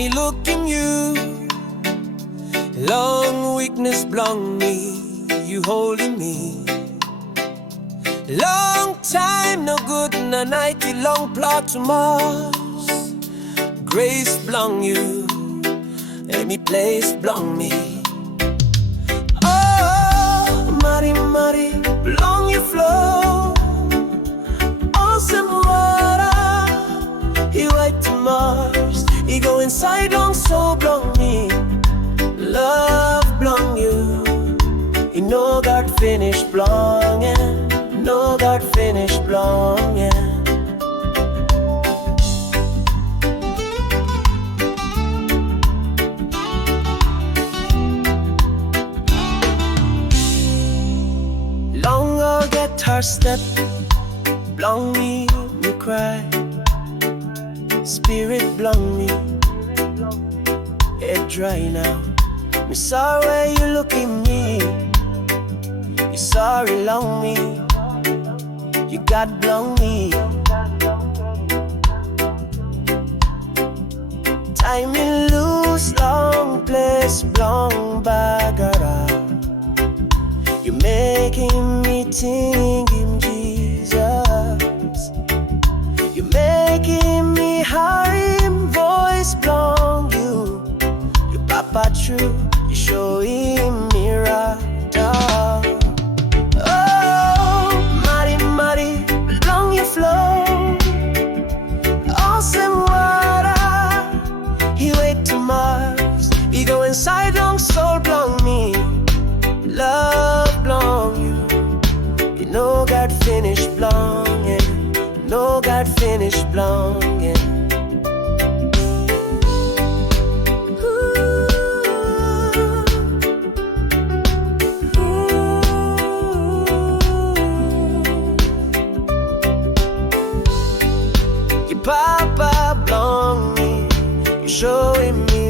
me look in you. Long weakness blong me, you holding me. Long time no good in a nighty long plot to Mars. Grace blong you, any place blong me. Oh, muddy, muddy, blong you flow. Awesome water, he wiped to Mars. He go inside long so blong me. Love blong you, he no got finished blonging. No got finished blonging. Long I'll get her step, blong me cry. Spirit blong me, head dry now. Me sorry where you look at me. You sorry long me. You got blong me. Time in loose, long place, blong bagara. You're making me think him Jesus. You're making me hear him voice, blong you. You papa true, you show him mirror. Flow, awesome water, he wait to Mars. He go inside long soul blong me. Love blong you, you know got finished blonging. No got finished blonging. Papa blong me, you showing me